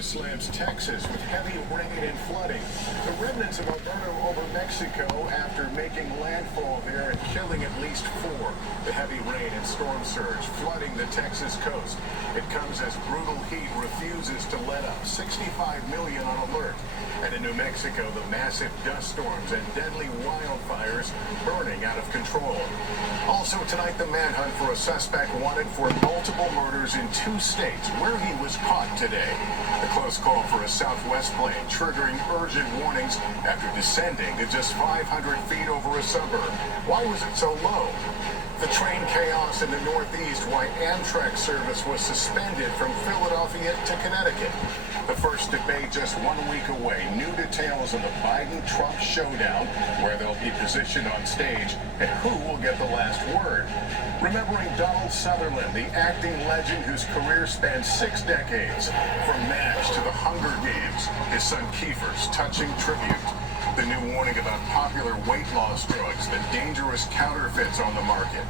Slams Texas with heavy rain and flooding. The remnants of Alberta over Mexico after making landfall there and killing at least 4. The heavy rain and storm surge flooding the Texas coast. It comes as brutal heat refuses to let up. 65 million on alert. And in New Mexico, the massive dust storms and deadly wildfires burning out of control. Also tonight, the manhunt for a suspect wanted for multiple murders in 2 states, where he was caught today. A close call for a southwest plane, triggering urgent warnings after descending to just 500 feet over a suburb. Why was it so low? The train chaos in the Northeast, why Amtrak service was suspended from Philadelphia to Connecticut. The first debate just 1 week away. New details on the Biden-Trump showdown, where they'll be positioned on stage, and who will get the last word. Remembering Donald Sutherland, the acting legend whose career spanned 6 decades. From MASH to the Hunger Games, his son Kiefer's touching tribute. The new warning about popular weight loss drugs, the dangerous counterfeits on the market,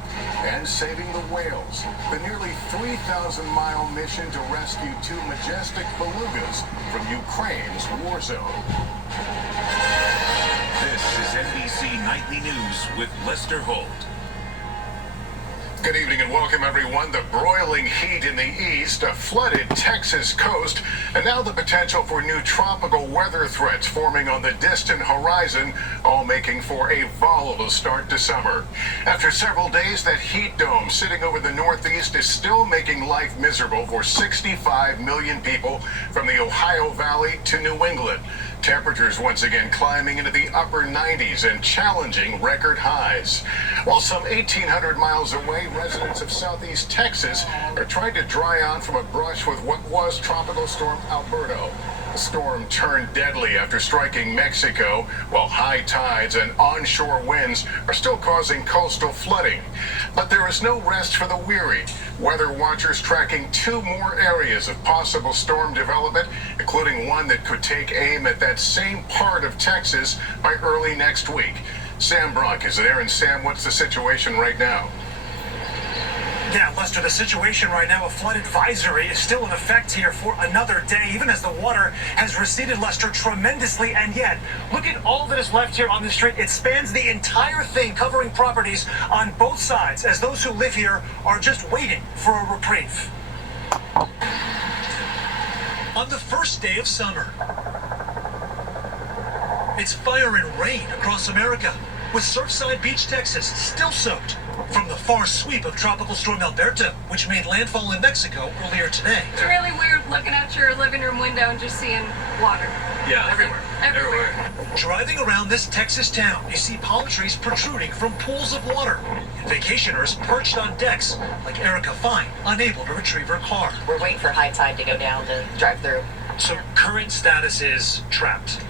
and saving the whales. The nearly 3,000-mile mission to rescue 2 majestic belugas from Ukraine's war zone. This is NBC Nightly News with Lester Holt. Good evening and welcome, everyone. The broiling heat in the east, a flooded Texas coast, and now the potential for new tropical weather threats forming on the distant horizon, all making for a volatile start to summer. After several days, that heat dome sitting over the Northeast is still making life miserable for 65 million people from the Ohio Valley to New England. Temperatures once again climbing into the upper 90s and challenging record highs. While some 1,800 miles away, residents of southeast Texas are trying to dry out from a brush with what was Tropical Storm Alberto. The storm turned deadly after striking Mexico, while high tides and onshore winds are still causing coastal flooding. But there is no rest for the weary. Weather watchers tracking 2 more areas of possible storm development, including one that could take aim at that same part of Texas by early next week. Sam Brock is there, and Sam, what's the situation right now? Yeah, Lester, the situation right now, a flood advisory is still in effect here for another day, even as the water has receded, Lester, tremendously. And yet, look at all that is left here on the street. It spans the entire thing, covering properties on both sides, as those who live here are just waiting for a reprieve. On the first day of summer, it's fire and rain across America, with Surfside Beach, Texas, still soaked from the far sweep of Tropical Storm Alberto, which made landfall in Mexico earlier today. It's really weird looking out your living room window and just seeing water. Yeah, Everywhere. Driving around this Texas town, you see palm trees protruding from pools of water, and vacationers perched on decks, like Erica Fine, unable to retrieve her car. We're waiting for high tide to go down to drive through. So current status is trapped.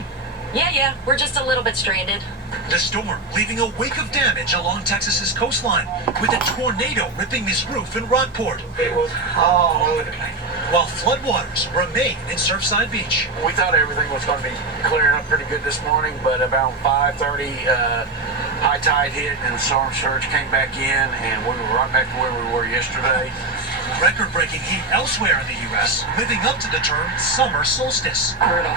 Yeah, we're just a little bit stranded. The storm leaving a wake of damage along Texas's coastline, with a tornado ripping this roof in Rockport. It was all over the place. While floodwaters remain in Surfside Beach. We thought everything was going to be clearing up pretty good this morning, but about 5:30, high tide hit and the storm surge came back in, and we were right back to where we were yesterday. Record-breaking heat elsewhere in the U.S., living up to the term summer solstice. Brutal.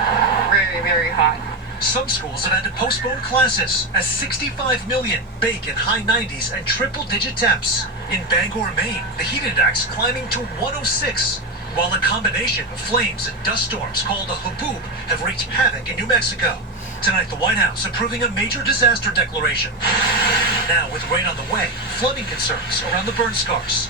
Very, very hot. Some schools have had to postpone classes as 65 million bake in high 90s and triple-digit temps. In Bangor, Maine, the heat index climbing to 106, while a combination of flames and dust storms called a haboob have wreaked havoc in New Mexico. Tonight, the White House approving a major disaster declaration. Now, with rain on the way, flooding concerns around the burn scars.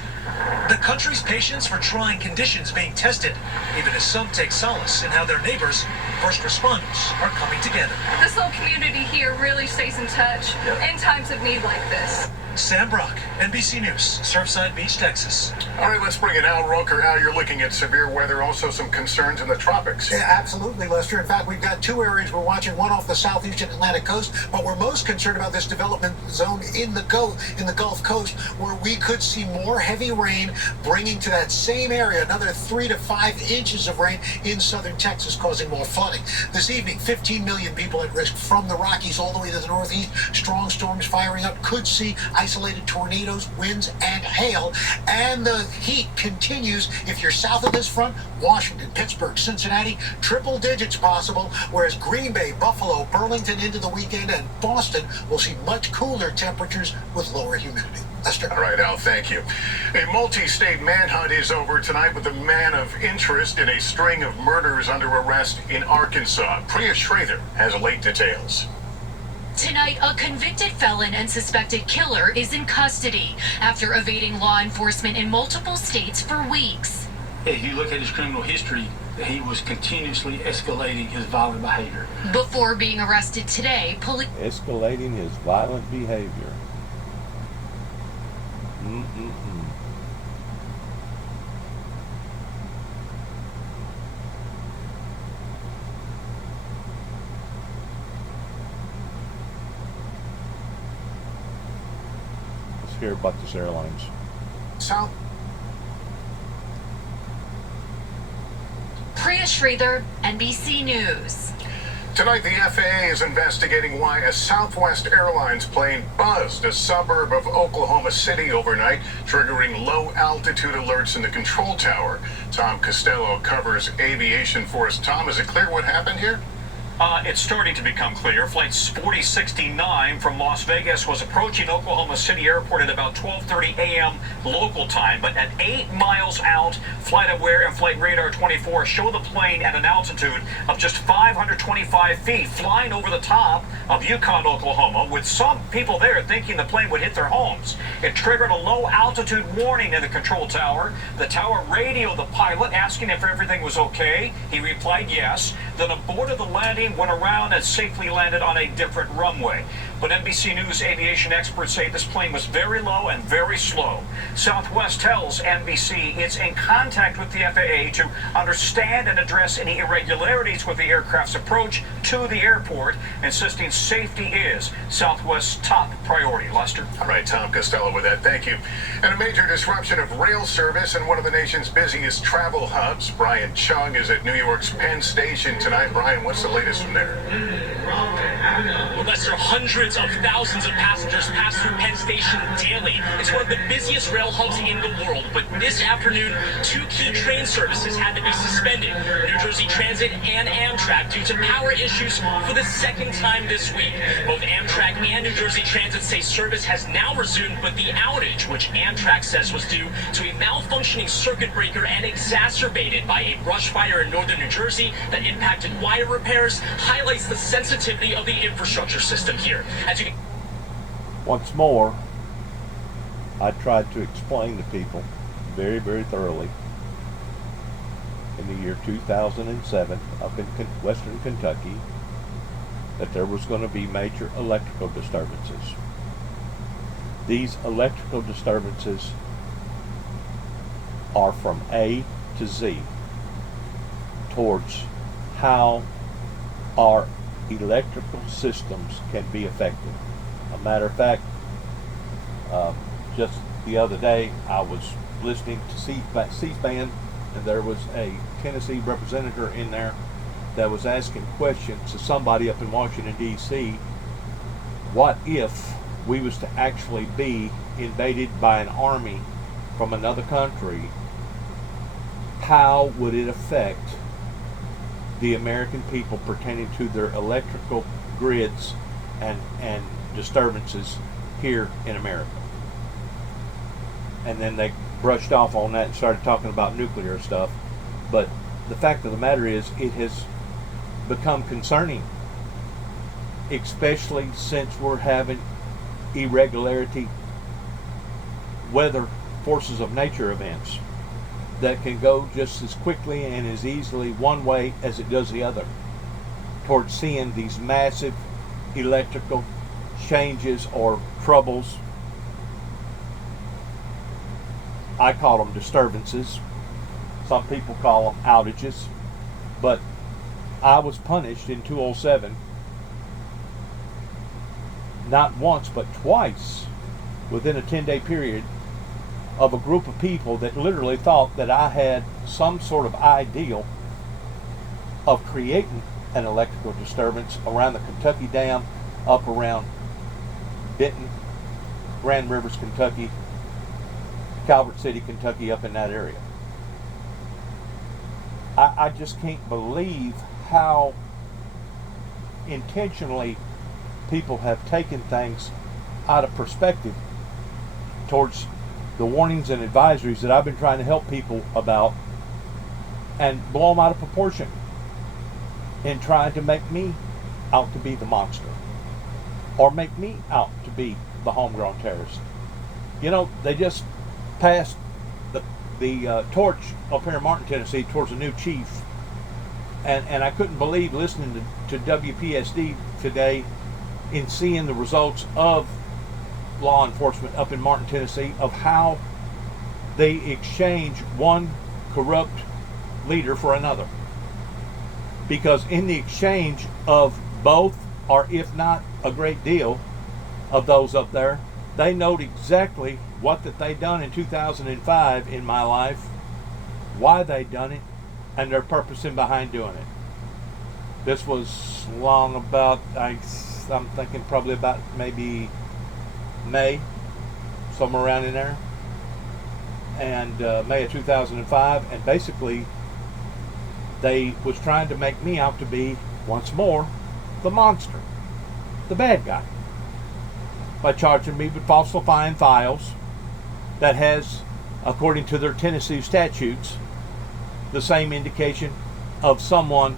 The country's patience for trying conditions being tested, even as some take solace in how their neighbors, first responders, are coming together. This little community here really stays in touch in times of need like this. Sam Brock, NBC News, Surfside Beach, Texas. All right, let's bring it out, Roker. How you're looking at severe weather, also some concerns in the tropics. Yeah, absolutely, Lester. In fact, we've got 2 areas we're watching, one off the southeastern Atlantic coast, but we're most concerned about this development zone in the Gulf Coast, where we could see more heavy rain, bringing to that same area another 3 to 5 inches of rain in southern Texas, causing more flooding. This evening, 15 million people at risk from the Rockies all the way to the northeast. Strong storms firing up. Could see isolated tornadoes, winds, and hail. And the heat continues. If you're south of this front, Washington, Pittsburgh, Cincinnati, triple digits possible, whereas Green Bay, Buffalo, Burlington into the weekend, and Boston will see much cooler temperatures with lower humidity. Lester. All right, Al, thank you. A multi-state manhunt is over tonight with a man of interest in a string of murders under arrest in Arkansas. Priya Schrader has late details. Tonight, a convicted felon and suspected killer is in custody after evading law enforcement in multiple states for weeks. If you look at his criminal history, he was continuously escalating his violent behavior. Before being arrested today, police escalating his violent behavior. Let's hear about this airlines. South. Priya Schrader, NBC News. Tonight, the FAA is investigating why a Southwest Airlines plane buzzed a suburb of Oklahoma City overnight, triggering low-altitude alerts in the control tower. Tom Costello covers aviation for us. Tom, is it clear what happened here? It's starting to become clear. Flight 4069 from Las Vegas was approaching Oklahoma City Airport at about 12:30 a.m. local time, but at 8 miles out, FlightAware and Flight Radar 24 show the plane at an altitude of just 525 feet, flying over the top of Yukon, Oklahoma, with some people there thinking the plane would hit their homes. It triggered a low-altitude warning in the control tower. The tower radioed the pilot, asking if everything was okay. He replied yes. Then a board of the landing went around and safely landed on a different runway. But NBC News aviation experts say this plane was very low and very slow. Southwest tells NBC it's in contact with the FAA to understand and address any irregularities with the aircraft's approach to the airport, insisting safety is Southwest's top priority. Lester? All right, Tom Costello with that. Thank you. And a major disruption of rail service in one of the nation's busiest travel hubs. Brian Chung is at New York's Penn Station tonight. Brian, what's the latest from there? Well, Lester, hundreds of thousands of passengers pass through Penn Station daily. It's one of the busiest rail hubs in the world. But this afternoon, two key train services had to be suspended. New Jersey Transit and Amtrak due to power issues for the second time this week. Both Amtrak and New Jersey Transit say service has now resumed, but the outage, which Amtrak says was due to a malfunctioning circuit breaker and exacerbated by a brush fire in northern New Jersey that impacted wire repairs, highlights the sensitivity of the infrastructure system here. As you can Once more, I tried to explain to people very, very thoroughly in the year 2007 up in western Kentucky that there was going to be major electrical disturbances. These electrical disturbances are from A to Z towards how our electrical systems can be affected. A matter of fact, just the other day I was listening to C-SPAN, and there was a Tennessee representative in there that was asking questions to somebody up in Washington, D.C. What if we was to actually be invaded by an army from another country? How would it affect the American people pertaining to their electrical grids and disturbances here in America? And then they brushed off on that and started talking about nuclear stuff. But the fact of the matter is, it has become concerning, especially since we're having irregularity weather forces of nature events that can go just as quickly and as easily one way as it does the other, towards seeing these massive electrical changes or troubles. I call them disturbances. Some people call them outages. But I was punished in 2007, not once but twice, within a 10-day period, of a group of people that literally thought that I had some sort of ideal of creating an electrical disturbance around the Kentucky Dam, up around Benton, Grand Rivers, Kentucky, Calvert City, Kentucky, up in that area. I just can't believe how intentionally people have taken things out of perspective towards the warnings and advisories that I've been trying to help people about, and blow them out of proportion and trying to make me out to be the monster or make me out to be the homegrown terrorist. You know, they just passed the torch up here in Martin, Tennessee towards a new chief, and I couldn't believe listening to WPSD today in seeing the results of law enforcement up in Martin, Tennessee, of how they exchange one corrupt leader for another. Because in the exchange of both, or if not a great deal of those up there, they know exactly what that they done in 2005 in my life, why they done it, and their purposing behind doing it. This was long about, I'm thinking probably about maybe May, somewhere around in there, and May of 2005, and basically they was trying to make me out to be, once more, the monster, the bad guy, by charging me with falsifying files that has, according to their Tennessee statutes, the same indication of someone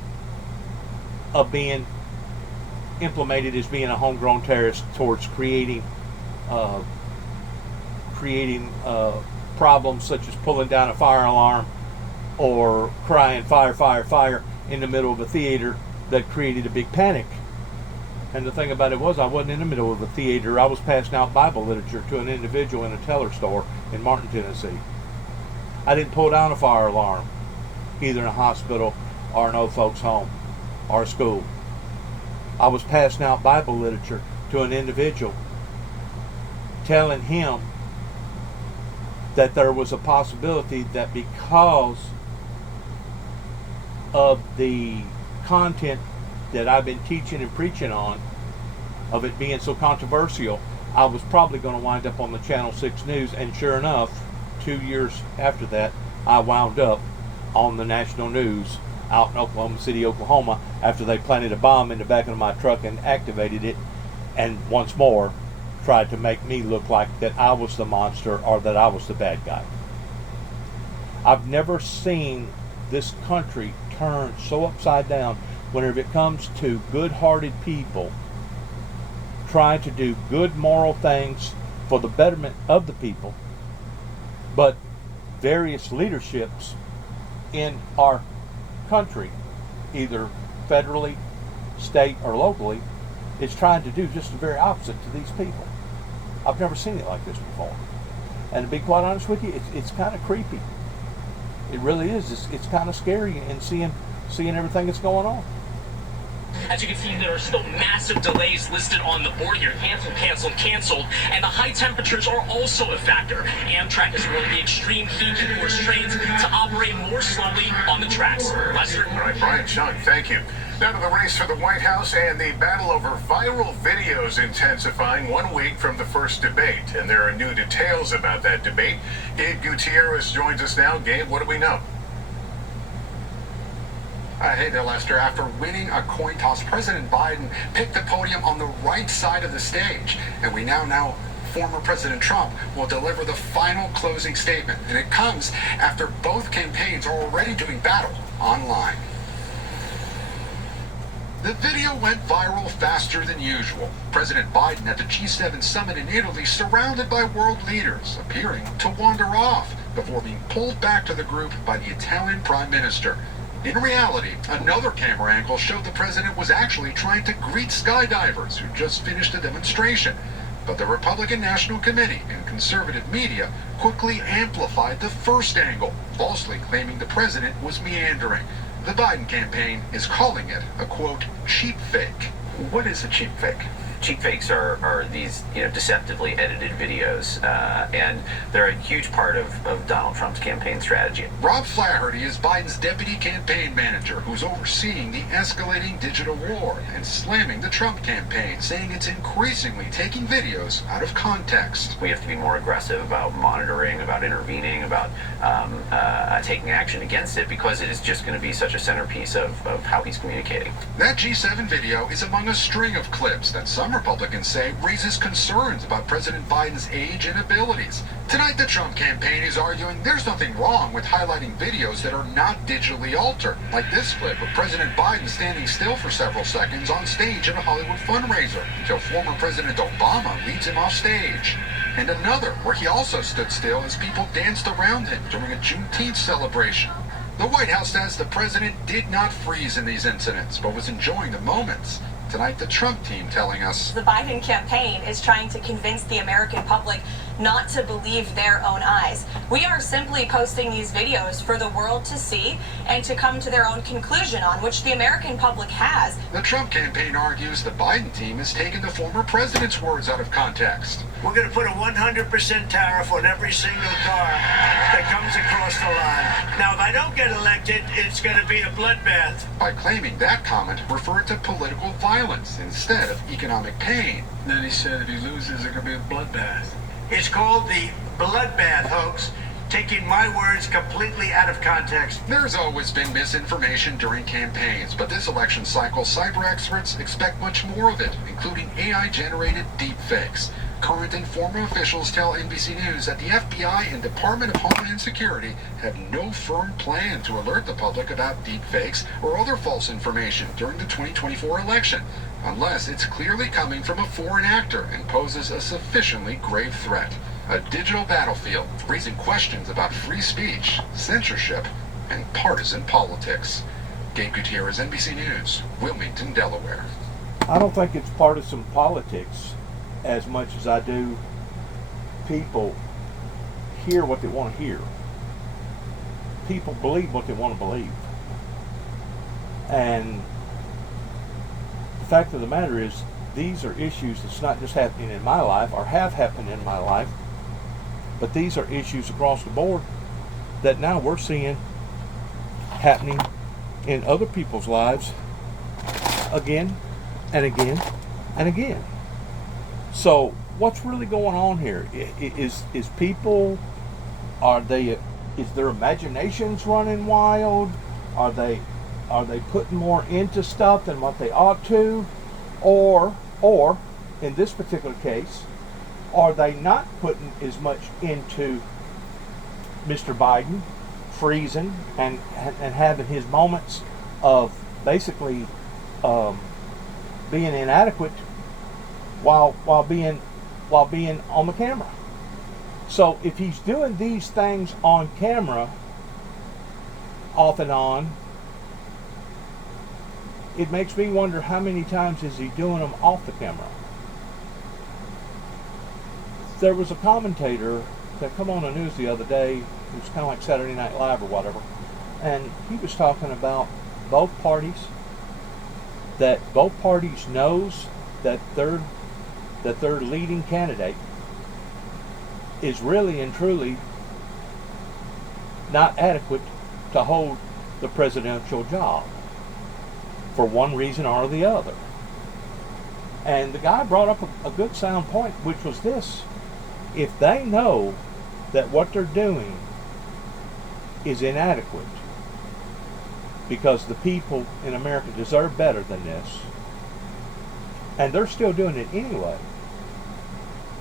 of being implemented as being a homegrown terrorist towards creating problems such as pulling down a fire alarm or crying fire, fire, fire in the middle of a theater that created a big panic. And the thing about it was, I wasn't in the middle of a theater. I was passing out Bible literature to an individual in a teller store in Martin, Tennessee. I didn't pull down a fire alarm, either in a hospital or an old folks' home or a school. I was passing out Bible literature to an individual, telling him that there was a possibility that because of the content that I've been teaching and preaching on, of it being so controversial, I was probably going to wind up on the Channel 6 News, and sure enough, 2 years after that, I wound up on the national news out in Oklahoma City, Oklahoma, after they planted a bomb in the back of my truck and activated it, and once more tried to make me look like that I was the monster or that I was the bad guy. I've never seen this country turn so upside down whenever it comes to good-hearted people trying to do good moral things for the betterment of the people, but various leaderships in our country, either federally, state, or locally, is trying to do just the very opposite to these people. I've never seen it like this before. And to be quite honest with you, it's kind of creepy. It really is. It's kind of scary and seeing everything that's going on. As you can see, there are still massive delays listed on the board here. Canceled. And the high temperatures are also a factor. Amtrak has warned the extreme heat can force trains to operate more slowly on the tracks. Lester? All right, Brian, Sean, thank you. Now to the race for the White House and the battle over viral videos intensifying 1 week from the first debate. And there are new details about that debate. Gabe Gutierrez joins us now. Gabe, what do we know? Hey there, Lester. After winning a coin toss, President Biden picked the podium on the right side of the stage. And we now know former President Trump will deliver the final closing statement. And it comes after both campaigns are already doing battle online. The video went viral faster than usual. President Biden at the G7 summit in Italy, surrounded by world leaders, appearing to wander off before being pulled back to the group by the Italian Prime Minister. In reality, another camera angle showed the president was actually trying to greet skydivers who just finished a demonstration. But the Republican National Committee and conservative media quickly amplified the first angle, falsely claiming the president was meandering. The Biden campaign is calling it a, quote, cheap fake. What is a cheap fake? Cheapfakes are these deceptively edited videos, and they're a huge part of Donald Trump's campaign strategy. Rob Flaherty is Biden's deputy campaign manager, who's overseeing the escalating digital war and slamming the Trump campaign, saying it's increasingly taking videos out of context. We have to be more aggressive about monitoring, about intervening, about taking action against it, because it is just going to be such a centerpiece of how he's communicating. That G7 video is among a string of clips that some Republicans say raises concerns about President Biden's age and abilities. Tonight, the Trump campaign is arguing there's nothing wrong with highlighting videos that are not digitally altered, like this clip of President Biden standing still for several seconds on stage at a Hollywood fundraiser until former President Obama leads him off stage. And another where he also stood still as people danced around him during a Juneteenth celebration. The White House says the president did not freeze in these incidents, but was enjoying the moments. Tonight, the Trump team telling us the Biden campaign is trying to convince the American public not to believe their own eyes. We are simply posting these videos for the world to see and to come to their own conclusion on, which the American public has. The Trump campaign argues the Biden team has taken the former president's words out of context. We're going to put a 100% tariff on every single car that comes across the line. Now, if I don't get elected, it's going to be a bloodbath. By claiming that comment referred to political violence instead of economic pain. Then he said if he loses, it's going to be a bloodbath. It's called the bloodbath hoax, taking my words completely out of context. There's always been misinformation during campaigns, but this election cycle, cyber experts expect much more of it, including AI-generated deepfakes. Current and former officials tell NBC News that the FBI and Department of Homeland Security have no firm plan to alert the public about deepfakes or other false information during the 2024 election, unless it's clearly coming from a foreign actor and poses a sufficiently grave threat. A digital battlefield raising questions about free speech, censorship, and partisan politics. Gabe Gutierrez, NBC News, Wilmington, Delaware. I don't think it's partisan politics as much as I do people hear what they want to hear. People believe what they want to believe. And the fact of the matter is, these are issues that's not just happening in my life or have happened in my life, but these are issues across the board that now we're seeing happening in other people's lives again and again and again. So what's really going on here? Is people, is their imaginations running wild? Are they putting more into stuff than what they ought to? Or in this particular case, are they not putting as much into Mr. Biden freezing and having his moments of basically being inadequate while being on the camera? So if he's doing these things on camera off and on, it makes me wonder how many times is he doing them off the camera. There was a commentator that come on the news the other day, it was kind of like Saturday Night Live or whatever, and he was talking about both parties, that both parties knows that their leading candidate is really and truly not adequate to hold the presidential job for one reason or the other. And the guy brought up a good sound point, which was this: if they know that what they're doing is inadequate because the people in America deserve better than this, and they're still doing it anyway,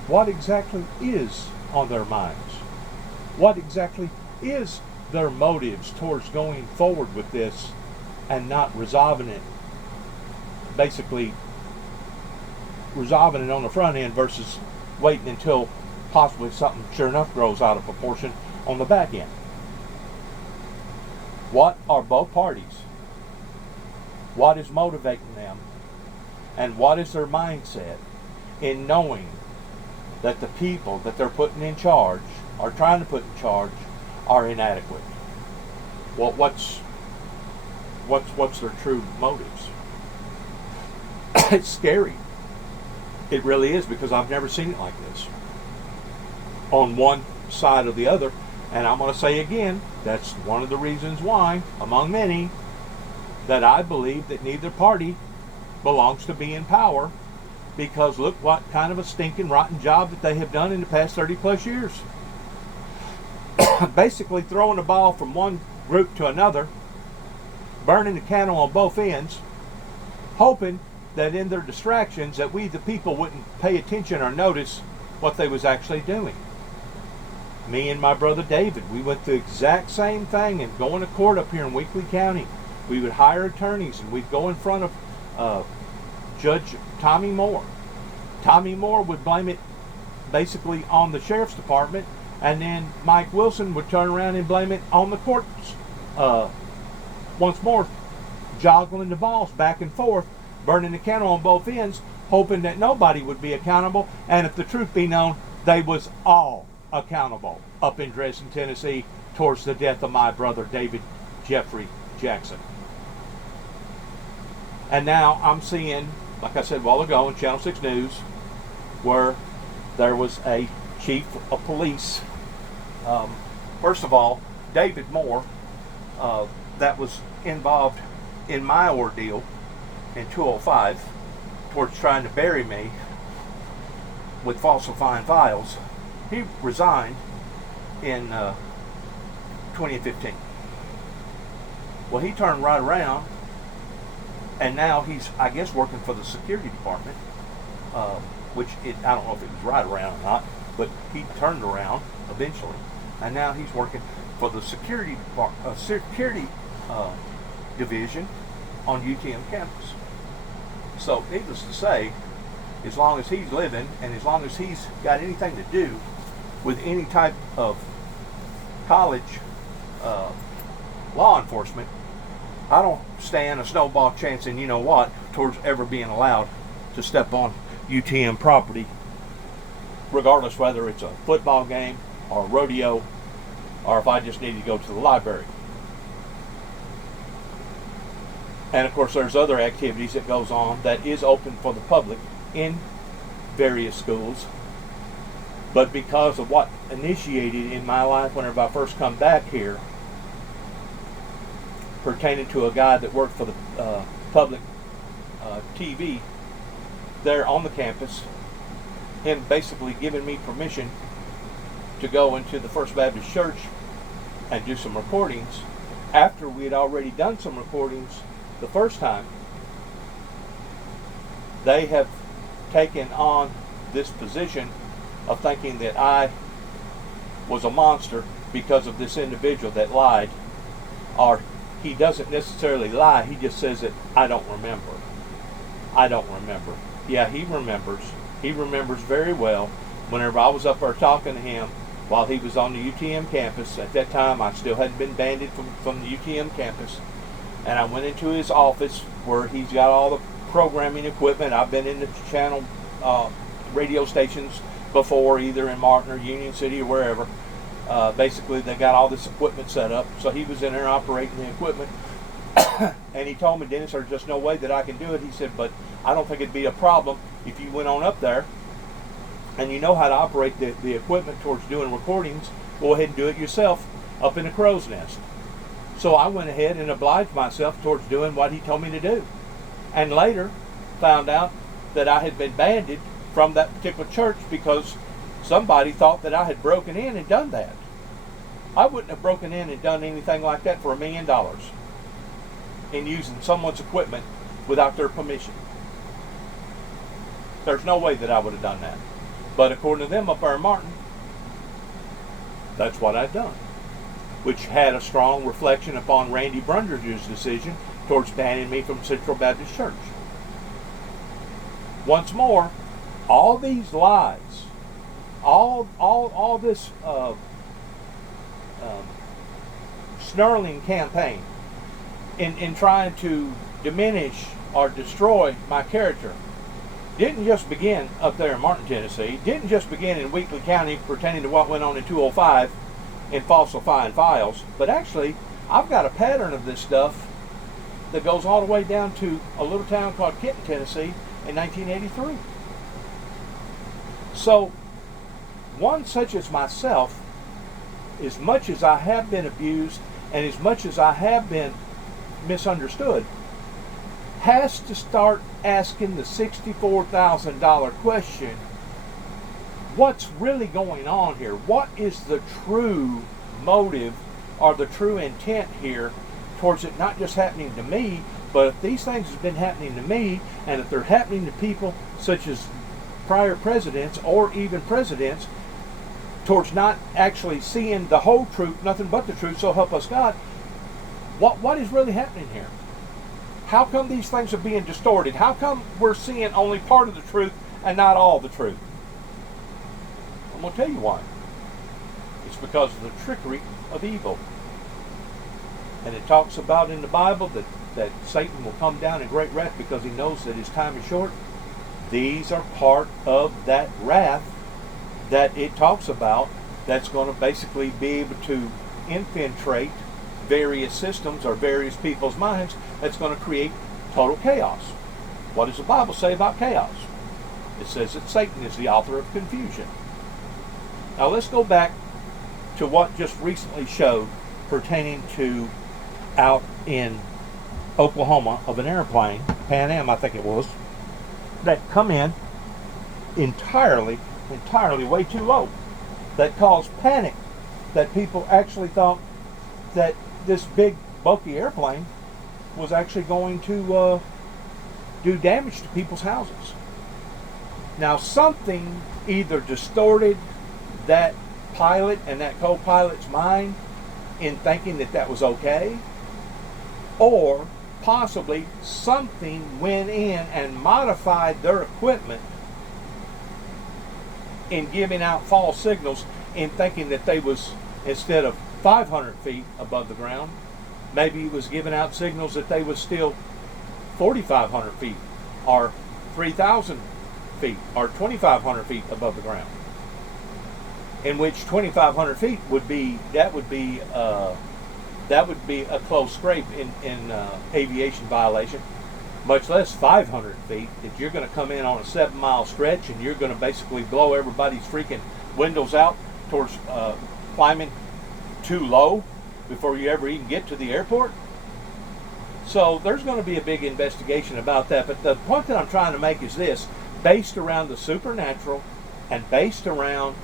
what exactly is on their minds? What exactly is their motives towards going forward with this and not resolving it, basically resolving it on the front end versus waiting until possibly something sure enough grows out of proportion on the back end? What are both parties? What is motivating them? And what is their mindset in knowing that the people that they're putting in charge, or trying to put in charge, are inadequate? Well, what's their true motives? It's scary. It really is, because I've never seen it like this on one side or the other. And I'm going to say again, that's one of the reasons why, among many, that I believe that neither party belongs to be in power, because look what kind of a stinking rotten job that they have done in the past 30 plus years. Basically throwing the ball from one group to another, burning the candle on both ends, hoping that in their distractions that we the people wouldn't pay attention or notice what they was actually doing. Me and my brother David, we went through the exact same thing, and going to court up here in Weakley County. We would hire attorneys and we'd go in front of Judge Tommy Moore. Tommy Moore would blame it basically on the sheriff's department, and then Mike Wilson would turn around and blame it on the courts. Once more, joggling the balls back and forth, burning the candle on both ends, hoping that nobody would be accountable. And if the truth be known, they was all accountable up in Dresden, Tennessee, towards the death of my brother David Jeffrey Jackson. And now I'm seeing, like I said a while ago on Channel 6 News, where there was a chief of police. First of all, David Moore, that was involved in my ordeal in 205 towards trying to bury me with falsifying files. He resigned in 2015. Well, he turned right around, and now he's, I guess, working for the security department, I don't know if it was right around or not, but he turned around eventually, and now he's working for the security division on UTM campus. So, needless to say, as long as he's living and as long as he's got anything to do with any type of college law enforcement, I don't stand a snowball chance in you know what towards ever being allowed to step on UTM property, regardless whether it's a football game or a rodeo, or if I just need to go to the library. And of course there's other activities that goes on that is open for the public in various schools. But because of what initiated in my life whenever I first come back here, pertaining to a guy that worked for the public TV there on the campus, him basically giving me permission to go into the First Baptist Church and do some recordings after we had already done some recordings the first time. They have taken on this position of thinking that I was a monster because of this individual that lied. Or he doesn't necessarily lie, he just says that I don't remember. I don't remember. Yeah, he remembers. He remembers very well. Whenever I was up there talking to him while he was on the UTM campus, at that time I still hadn't been banded from the UTM campus, and I went into his office where he's got all the programming equipment. I've been in the channel radio stations before, either in Martin or Union City or wherever. Basically they got all this equipment set up, so he was in there operating the equipment. And he told me, Dennis, there's just no way that I can do it. He said, but I don't think it'd be a problem if you went on up there and you know how to operate the equipment towards doing recordings. Go ahead and do it yourself up in the crow's nest. So I went ahead and obliged myself towards doing what he told me to do, and later found out that I had been banded from that particular church because somebody thought that I had broken in and done that. I wouldn't have broken in and done anything like that for $1 million in using someone's equipment without their permission. There's no way that I would have done that. But according to them up there in Martin, that's what I'd done, which had a strong reflection upon Randy Brunder's decision towards banning me from Central Baptist Church. Once more, all these lies, all this snarling campaign in trying to diminish or destroy my character didn't just begin up there in Martin, Tennessee. Didn't just begin in Weakley County pertaining to what went on in 205 in falsifying files, but actually I've got a pattern of this stuff that goes all the way down to a little town called Kenton, Tennessee in 1983. So, one such as myself, as much as I have been abused and as much as I have been misunderstood, has to start asking the $64,000 question, what's really going on here? What is the true motive or the true intent here towards it not just happening to me, but if these things have been happening to me, and if they're happening to people such as prior presidents or even presidents, towards not actually seeing the whole truth, nothing but the truth, so help us God, what is really happening here? How come these things are being distorted? How come we're seeing only part of the truth and not all the truth? I'm going to tell you why. It's because of the trickery of evil. And it talks about in the Bible that Satan will come down in great wrath because he knows that his time is short. These are part of that wrath that it talks about, that's going to basically be able to infiltrate various systems or various people's minds, that's going to create total chaos. What does the Bible say about chaos? It says that Satan is the author of confusion. Now let's go back to what just recently showed pertaining to out in Oklahoma of an airplane, Pan Am I think it was, that come in entirely way too low, that caused panic, that people actually thought that this big bulky airplane was actually going to do damage to people's houses. Now something either distorted that pilot and that co-pilot's mind in thinking that that was okay, or possibly something went in and modified their equipment in giving out false signals, in thinking that they was, instead of 500 feet above the ground, maybe it was giving out signals that they was still 4,500 feet or 3,000 feet or 2,500 feet above the ground. In which 2,500 feet would be a close scrape in aviation violation, much less 500 feet, that you're going to come in on a 7-mile stretch and you're going to basically blow everybody's freaking windows out towards climbing too low before you ever even get to the airport. So there's going to be a big investigation about that. But the point that I'm trying to make is this, based around the supernatural and based around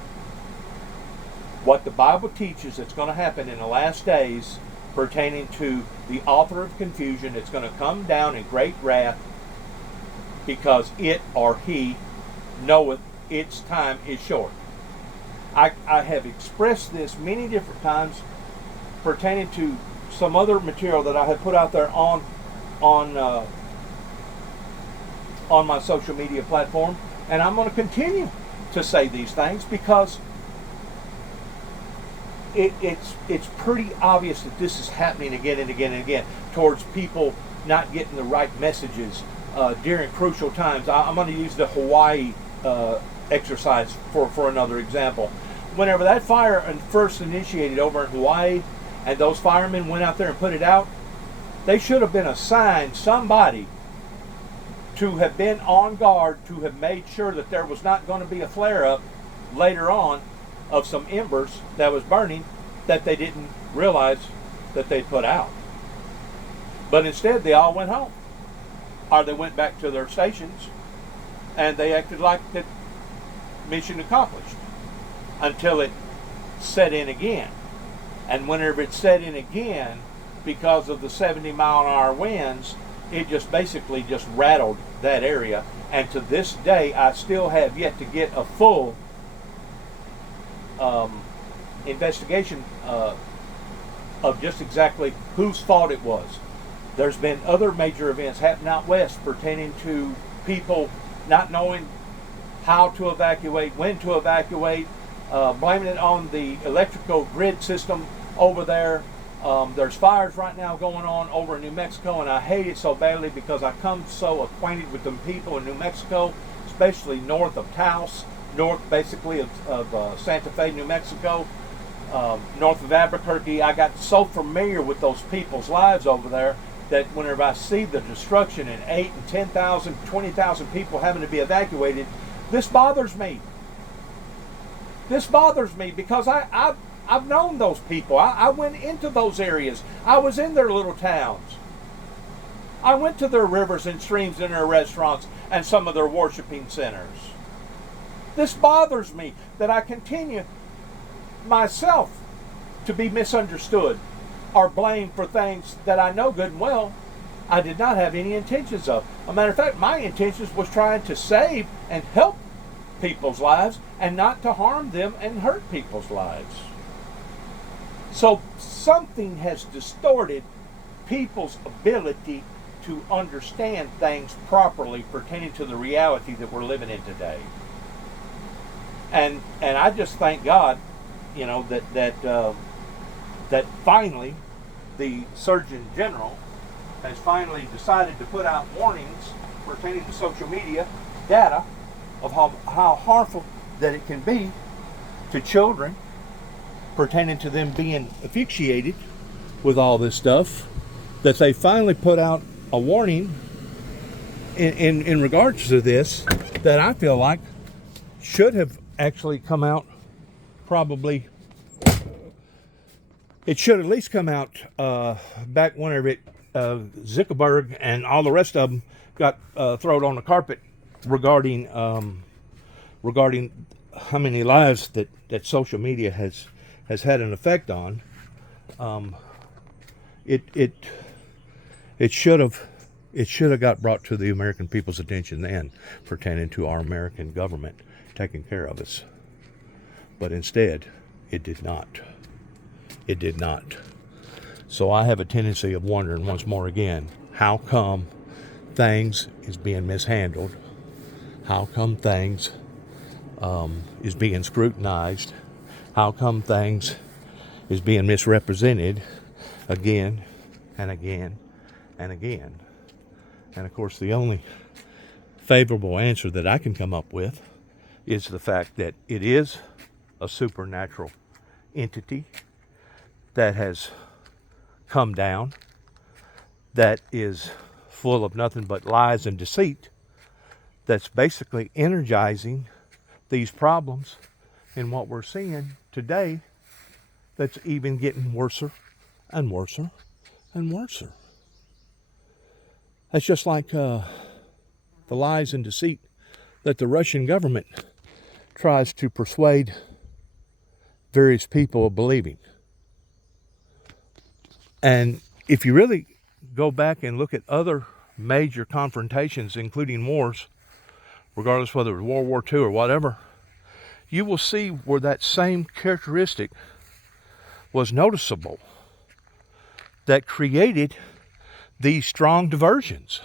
what the Bible teaches that's going to happen in the last days pertaining to the author of confusion. It's going to come down in great wrath because it or he knoweth its time is short. I have expressed this many different times pertaining to some other material that I have put out there on my social media platform, and I'm going to continue to say these things because it's pretty obvious that this is happening again and again and again towards people not getting the right messages during crucial times. I'm going to use the Hawaii exercise for another example. Whenever that fire first initiated over in Hawaii and those firemen went out there and put it out, they should have been assigned somebody to have been on guard to have made sure that there was not going to be a flare-up later on of some embers that was burning that they didn't realize that they put out. But instead they all went home, or they went back to their stations and they acted like that mission accomplished until it set in again. And whenever it set in again, because of the 70-mile-an-hour winds, it just basically just rattled that area. And to this day I still have yet to get a full investigation of just exactly whose fault it was. There's been other major events happening out west pertaining to people not knowing how to evacuate, when to evacuate, blaming it on the electrical grid system over there. There's fires right now going on over in New Mexico, and I hate it so badly because I come so acquainted with them people in New Mexico, especially north of Taos, north basically of Santa Fe, New Mexico, north of Albuquerque. I got so familiar with those people's lives over there that whenever I see the destruction and 8 and 10,000, 20,000 people having to be evacuated, this bothers me. This bothers me because I've known those people. I went into those areas. I was in their little towns. I went to their rivers and streams and their restaurants and some of their worshiping centers. This bothers me that I continue myself to be misunderstood or blamed for things that I know good and well I did not have any intentions of. As a matter of fact, my intentions was trying to save and help people's lives and not to harm them and hurt people's lives. So something has distorted people's ability to understand things properly pertaining to the reality that we're living in today. And I just thank God, you know, that finally the Surgeon General has finally decided to put out warnings pertaining to social media data of how harmful that it can be to children pertaining to them being asphyxiated with all this stuff, that they finally put out a warning in regards to this that I feel like should have actually come out. Probably it should at least come out back whenever it Zuckerberg and all the rest of them got thrown on the carpet regarding how many lives that social media has had an effect on. It should have got brought to the American people's attention then, pertaining to our American government taking care of us. But instead, it did not. It did not. So I have a tendency of wondering once more again, how come things is being mishandled? How come things is being scrutinized? How come things is being misrepresented again and again and again? And of course, the only favorable answer that I can come up with is the fact that it is a supernatural entity that has come down, that is full of nothing but lies and deceit, that's basically energizing these problems in what we're seeing today, that's even getting worser and worser and worser. That's just like the lies and deceit that the Russian government tries to persuade various people of believing. And if you really go back and look at other major confrontations, including wars, regardless whether it was World War II or whatever, you will see where that same characteristic was noticeable that created these strong diversions.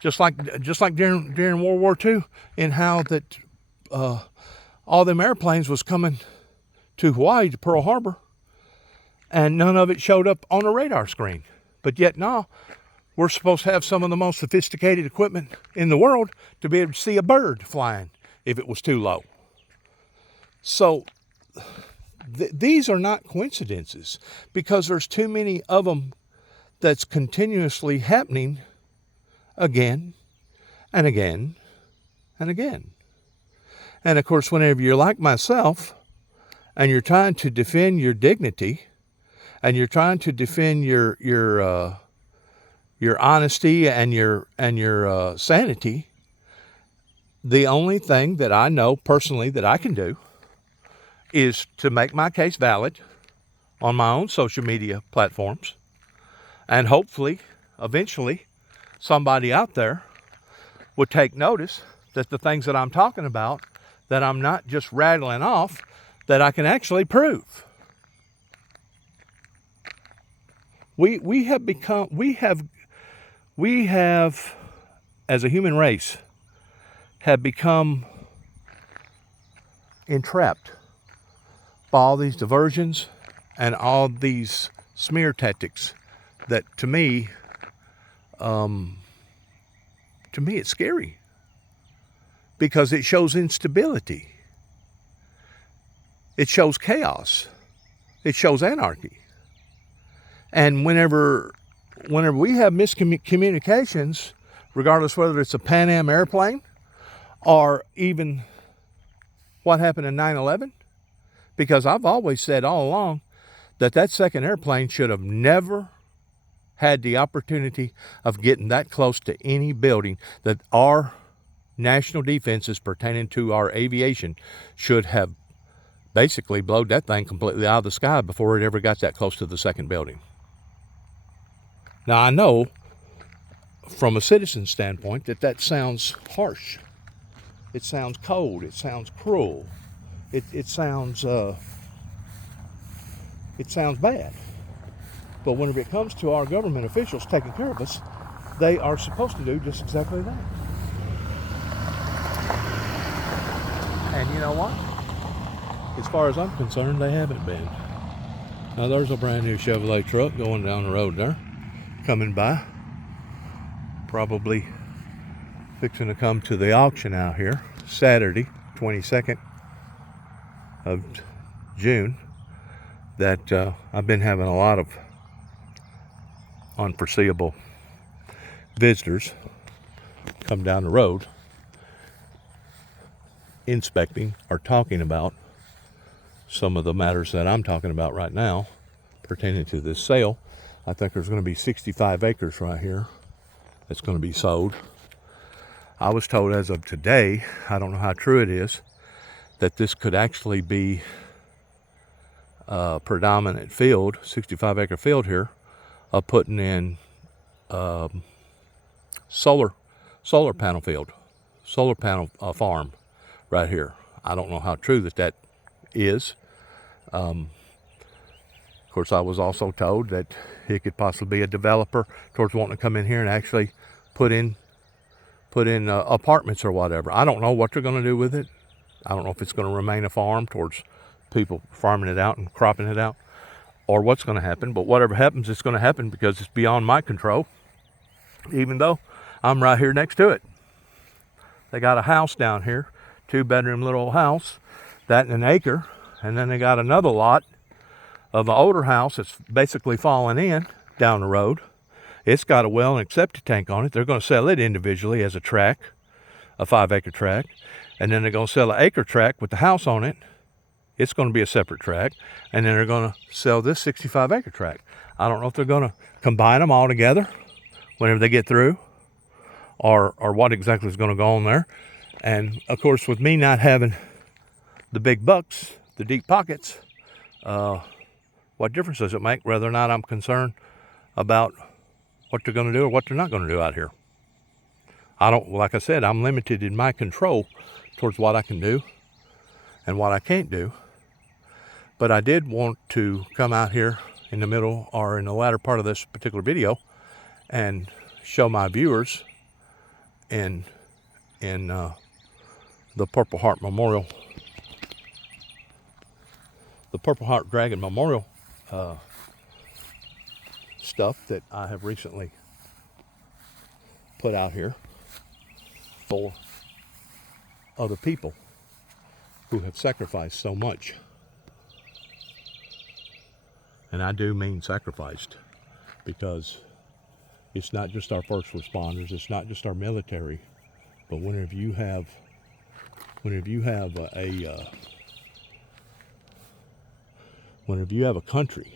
Just like during World War II, in how that all them airplanes was coming to Hawaii, to Pearl Harbor, and none of it showed up on a radar screen. But yet now, we're supposed to have some of the most sophisticated equipment in the world to be able to see a bird flying if it was too low. So these are not coincidences, because there's too many of them that's continuously happening again and again and again. And of course, whenever you're like myself and you're trying to defend your dignity and you're trying to defend your honesty and your sanity, the only thing that I know personally that I can do is to make my case valid on my own social media platforms, and hopefully, eventually, somebody out there would take notice that the things that I'm talking about, that I'm not just rattling off, that I can actually prove. We have, as a human race, have become entrapped by all these diversions and all these smear tactics that to me it's scary, because it shows instability. It shows chaos. It shows anarchy. And whenever we have miscommunications, regardless whether it's a Pan Am airplane or even what happened in 9/11, Because I've always said all along that that second airplane should have never had the opportunity of getting that close to any building, that our national defenses pertaining to our aviation should have basically blowed that thing completely out of the sky before it ever got that close to the second building. Now, I know from a citizen standpoint that sounds harsh. It sounds cold. It sounds cruel. It sounds bad. But whenever it comes to our government officials taking care of us, they are supposed to do just exactly that. And you know what? As far as I'm concerned, they haven't been. Now there's a brand new Chevrolet truck going down the road there, coming by. Probably fixing to come to the auction out here, Saturday, 22nd of June, that I've been having a lot of unforeseeable visitors come down the road inspecting or talking about some of the matters that I'm talking about right now pertaining to this sale. I think there's going to be 65 acres right here that's going to be sold. I was told as of today, I don't know how true it is, that this could actually be a predominant field, 65 acre field here, of putting in solar panel field, solar panel farm right here. I don't know how true that is. Of course, I was also told that it could possibly be a developer towards wanting to come in here and actually put in apartments or whatever. I don't know what they're going to do with it. I don't know if it's going to remain a farm towards people farming it out and cropping it out, or what's going to happen. But whatever happens, it's going to happen because it's beyond my control, even though I'm right here next to it. They got a house down here, 2-bedroom little house, that in an acre, and then they got another lot of an older house that's basically fallen in down the road. It's got a well and a septic tank on it. They're going to sell it individually as a tract, a 5-acre tract, and then they're going to sell an acre tract with the house on it. It's going to be a separate tract, and then they're going to sell this 65-acre tract. I don't know if they're going to combine them all together whenever they get through, or what exactly is going to go on there. And of course, with me not having the big bucks, the deep pockets, what difference does it make whether or not I'm concerned about what they're going to do or what they're not going to do out here? Like I said, I'm limited in my control towards what I can do and what I can't do. But I did want to come out here in the middle or in the latter part of this particular video and show my viewers in the Purple Heart Memorial, the Purple Heart Dragon Memorial stuff that I have recently put out here for other people who have sacrificed so much. And I do mean sacrificed, because it's not just our first responders, it's not just our military, but whenever you have a country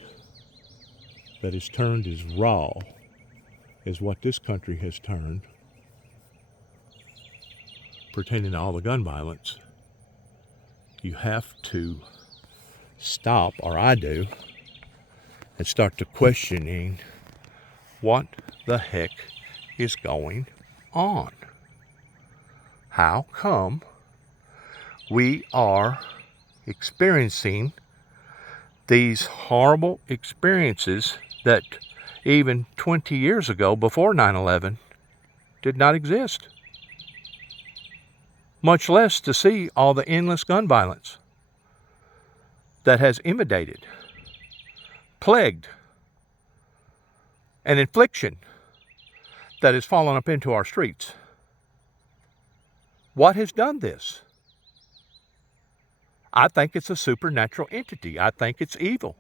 that is turned as raw as what this country has turned, pertaining to all the gun violence, you have to stop, or I do, and start to questioning what the heck is going on. How come we are experiencing these horrible experiences that even 20 years ago, before 9/11, did not exist? Much less to see all the endless gun violence that has inundated, plagued, and infliction that has fallen up into our streets. What has done this? I think it's a supernatural entity. I think it's evil.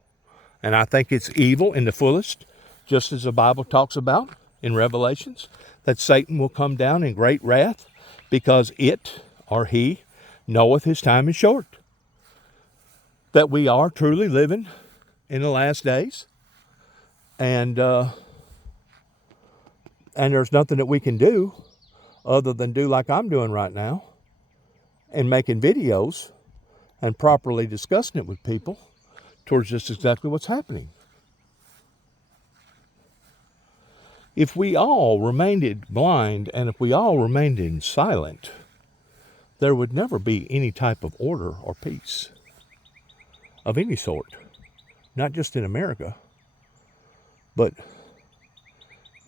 And I think it's evil in the fullest, just as the Bible talks about in Revelations, that Satan will come down in great wrath because it, or he, knoweth his time is short. that we are truly living in the last days, and there's nothing that we can do other than do like I'm doing right now and making videos and properly discussing it with people towards just exactly what's happening. If we all remained blind and if we all remained silent, there would never be any type of order or peace of any sort, not just in America, but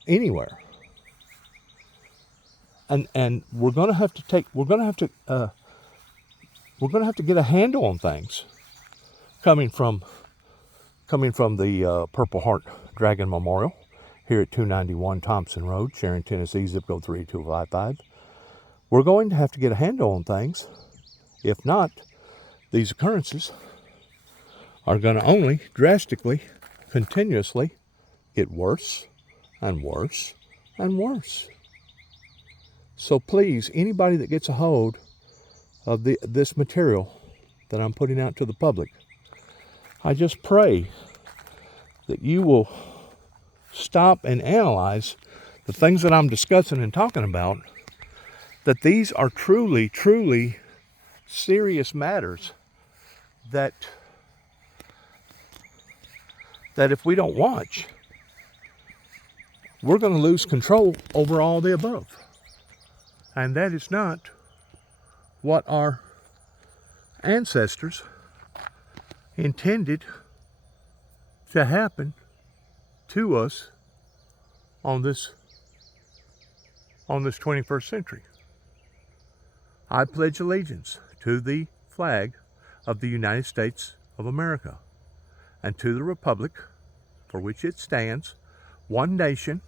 anywhere. And we're going to have to get a handle on things coming from the Purple Heart Dragon Memorial here at 291 Thompson Road, Sharon, Tennessee, zip code 38255. We're going to have to get a handle on things. If not, these occurrences are going to only drastically, continuously get worse and worse and worse. So please, anybody that gets a hold of this material that I'm putting out to the public, I just pray that you will stop and analyze the things that I'm discussing and talking about, that these are truly, truly serious matters that if we don't watch, we're going to lose control over all the above. And that is not what our ancestors intended to happen to us on this 21st century. I pledge allegiance to the flag of the United States of America and to the republic for which it stands, one nation,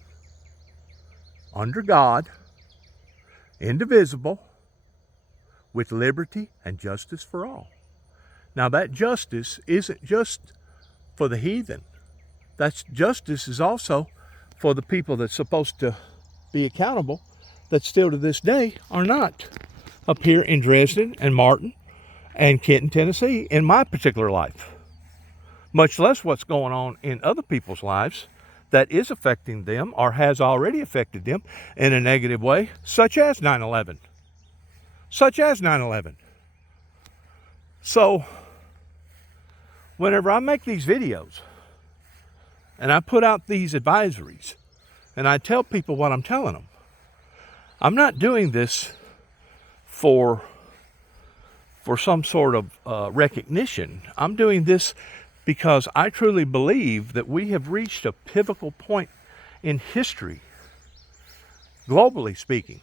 under God, indivisible, with liberty and justice for all. Now that justice isn't just for the heathen. That justice is also for the people that's supposed to be accountable, that still to this day are not up here in Dresden and Martin and Kenton, Tennessee, in my particular life. Much less what's going on in other people's lives that is affecting them or has already affected them in a negative way, such as 9/11. Such as 9/11. So, whenever I make these videos and I put out these advisories and I tell people what I'm telling them, I'm not doing this for some sort of recognition. I'm doing this because I truly believe that we have reached a pivotal point in history, globally speaking,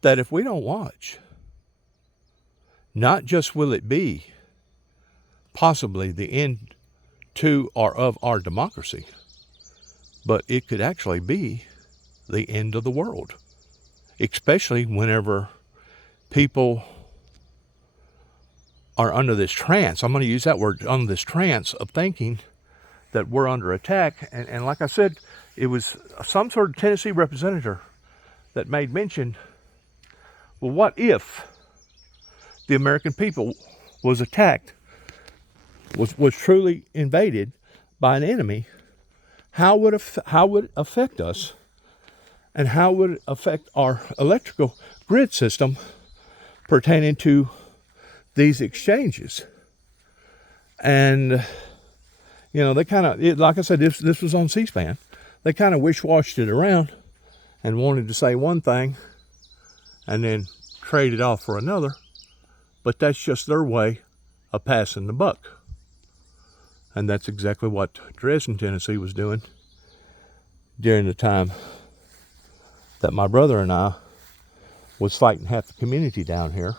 that if we don't watch, not just will it be possibly the end to or of our democracy, but it could actually be the end of the world, especially whenever people are under this trance. I'm going to use that word, under this trance of thinking that we're under attack. And like I said, it was some sort of Tennessee representative that made mention, well, what if the American people was attacked, was truly invaded by an enemy? How would it affect us? And how would it affect our electrical grid system pertaining to these exchanges? And, you know, they kind of, like I said, this was on C-SPAN. They kind of wish-washed it around and wanted to say one thing and then trade it off for another. But that's just their way of passing the buck. And that's exactly what Dresden, Tennessee was doing during the time that my brother and I was fighting half the community down here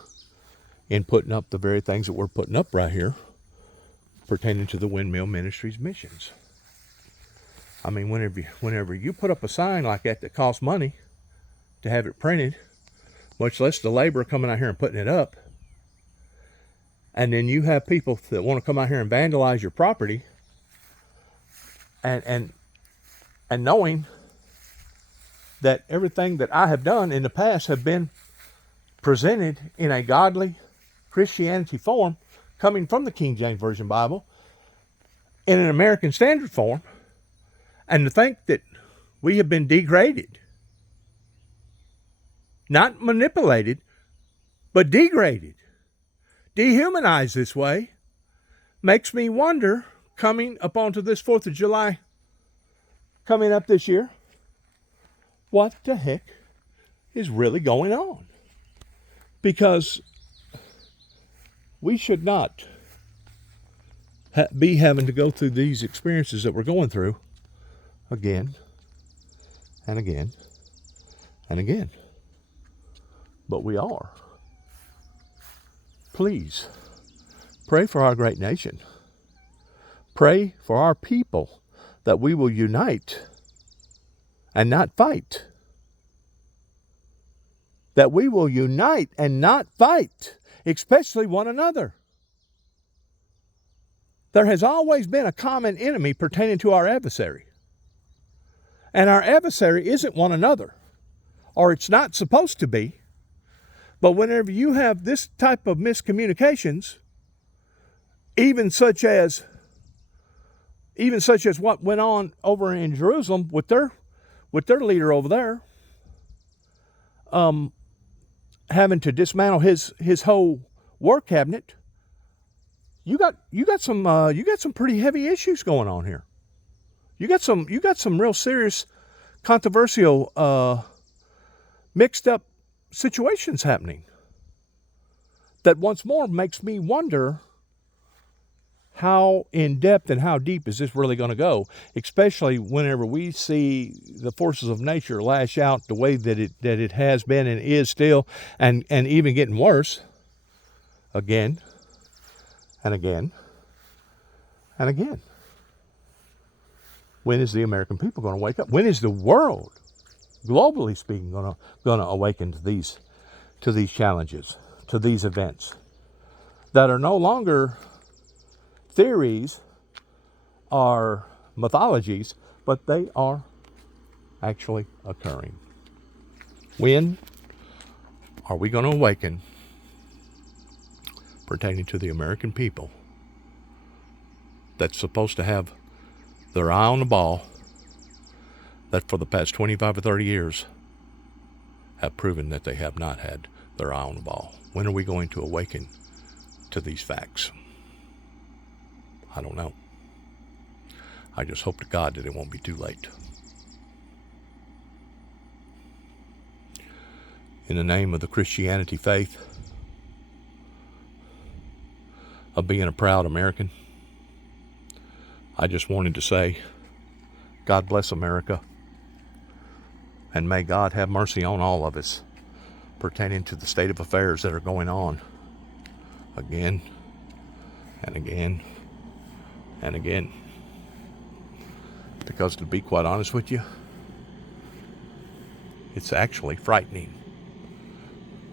in putting up the very things that we're putting up right here pertaining to the Windmill Ministries missions. I mean, whenever you put up a sign like that costs money to have it printed, much less the labor coming out here and putting it up, and then you have people that want to come out here and vandalize your property, and knowing that everything that I have done in the past have been presented in a godly Christianity form, coming from the King James Version Bible, in an American Standard form, and to think that we have been degraded, not manipulated, but degraded, dehumanized this way, makes me wonder, coming up onto this 4th of July coming up this year, what the heck is really going on? Because we should not be having to go through these experiences that we're going through again and again and again. But we are. Please pray for our great nation. Pray for our people, that we will unite and not fight. That we will unite and not fight, especially one another. There has always been a common enemy pertaining to our adversary. And our adversary isn't one another, or it's not supposed to be. But whenever you have this type of miscommunications, even such as what went on over in Jerusalem with their leader over there, having to dismantle his whole war cabinet, you got some pretty heavy issues going on here. You got some real serious, controversial, mixed up situations happening. That once more makes me wonder, how in depth and how deep is this really going to go? Especially whenever we see the forces of nature lash out the way that it has been and is still, and even getting worse, again and again and again. When is the American people going to wake up? When is the world, globally speaking, going to awaken to these challenges, to these events that are no longer theories or mythologies, but they are actually occurring? When are we going to awaken pertaining to the American people that's supposed to have their eye on the ball, that for the past 25 or 30 years have proven that they have not had their eye on the ball? When are we going to awaken to these facts? I don't know. I just hope to God that it won't be too late. In the name of the Christianity faith, of being a proud American, I just wanted to say, God bless America, and may God have mercy on all of us pertaining to the state of affairs that are going on again and again and again. Because to be quite honest with you, it's actually frightening,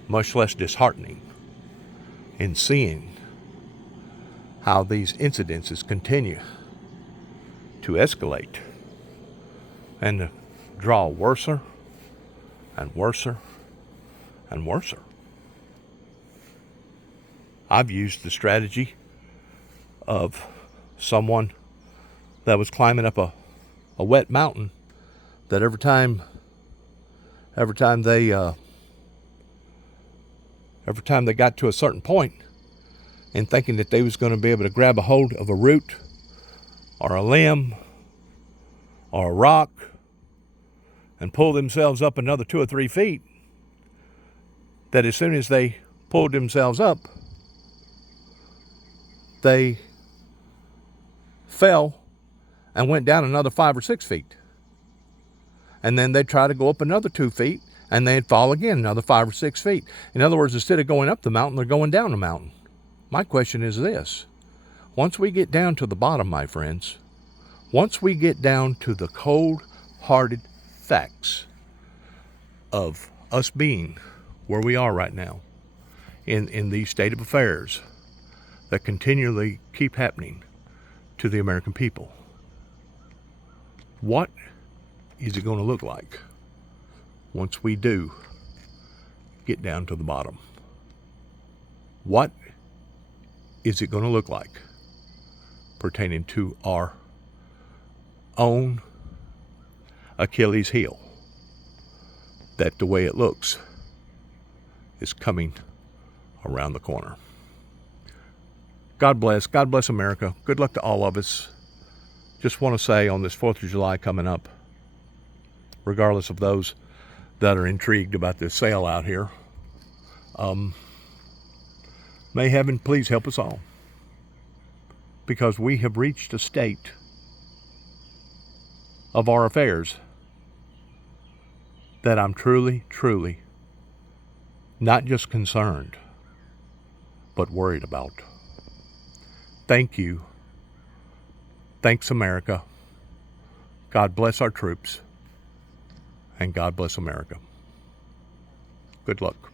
much less disheartening, in seeing how these incidences continue to escalate and to draw worser and worser and worser. I've used the strategy of someone that was climbing up a wet mountain, that every time they got to a certain point, and thinking that they was going to be able to grab a hold of a root or a limb or a rock and pull themselves up another 2 or 3 feet, that as soon as they pulled themselves up, they fell and went down another 5 or 6 feet. And then they'd try to go up another 2 feet, and they'd fall again another 5 or 6 feet. In other words, instead of going up the mountain, they're going down the mountain. My question is this: once we get down to the bottom, my friends, once we get down to the cold-hearted facts of us being where we are right now in these state of affairs that continually keep happening to the American people, what is it going to look like once we do get down to the bottom. What is it going to look like pertaining to our own Achilles heel? That the way it looks is coming around the corner. God bless. God bless America. Good luck to all of us. Just want to say on this 4th of July coming up, regardless of those that are intrigued about this sale out here, may heaven please help us all. Because we have reached a state of our affairs that I'm truly, truly not just concerned, but worried about. Thank you. Thanks, America. God bless our troops. And God bless America. Good luck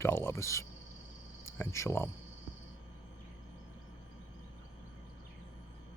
to all of us. And shalom.